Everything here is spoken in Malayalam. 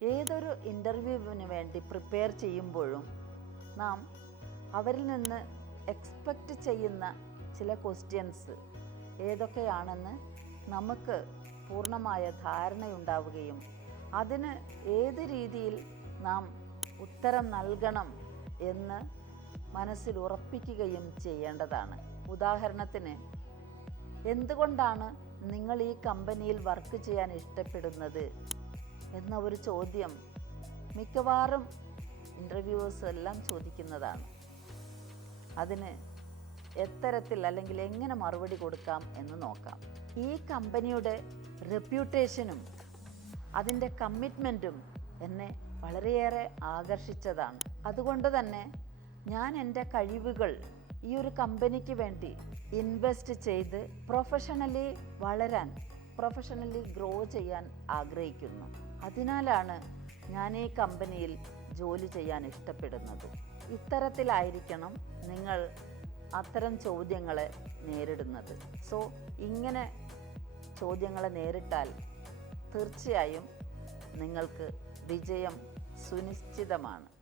ഏതൊരു ഇന്റർവ്യൂവിന് വേണ്ടി പ്രിപ്പയർ ചെയ്യുമ്പോഴും നാം അവരിൽ നിന്ന് എക്സ്പെക്റ്റ് ചെയ്യുന്ന ചില ക്വസ്റ്റ്യൻസ് ഏതൊക്കെയാണെന്ന് നമുക്ക് പൂർണമായ ധാരണയുണ്ടാവുകയും അതിന് ഏത് രീതിയിൽ നാം ഉത്തരം നൽകണം എന്ന് മനസ്സിൽ ഉറപ്പിക്കുകയും ചെയ്യേണ്ടതാണ്. ഉദാഹരണത്തിന് എന്തുകൊണ്ടാണ് നിങ്ങൾ ഈ കമ്പനിയിൽ വർക്ക് ചെയ്യാൻ ഇഷ്ടപ്പെടുന്നത്? എന്ന ഒരു ചോദ്യം മിക്കവാറും ഇന്റർവ്യൂവേഴ്സ് എല്ലാം ചോദിക്കുന്നതാണ്. അതിന് എത്തരത്തിൽ അല്ലെങ്കിൽ എങ്ങനെ മറുപടി കൊടുക്കാം എന്ന് നോക്കാം. ഈ കമ്പനിയുടെ റെപ്യൂട്ടേഷനും അതിന്റെ കമ്മിറ്റ്മെന്റും എന്നെ വളരെയേറെ ആകർഷിച്ചതാണ്. അതുകൊണ്ട് തന്നെ ഞാൻ എന്റെ കഴിവുകൾ ഈ ഒരു കമ്പനിക്ക് വേണ്ടി ഇൻവെസ്റ്റ് ചെയ്ത് പ്രൊഫഷണലി വളരാൻ പ്രൊഫഷണലി ഗ്രോ ചെയ്യാൻ ആഗ്രഹിക്കുന്നു. അതിനാലാണ് ഞാൻ ഈ കമ്പനിയിൽ ജോലി ചെയ്യാൻ ഇഷ്ടപ്പെടുന്നത്. ഇത്തരത്തിലായിരിക്കണം നിങ്ങൾ അത്തരം ചോദ്യങ്ങളെ നേരിടുന്നത്. സോ ഇങ്ങനെ ചോദ്യങ്ങളെ നേരിട്ടാൽ തീർച്ചയായും നിങ്ങൾക്ക് വിജയം സുനിശ്ചിതമാണ്.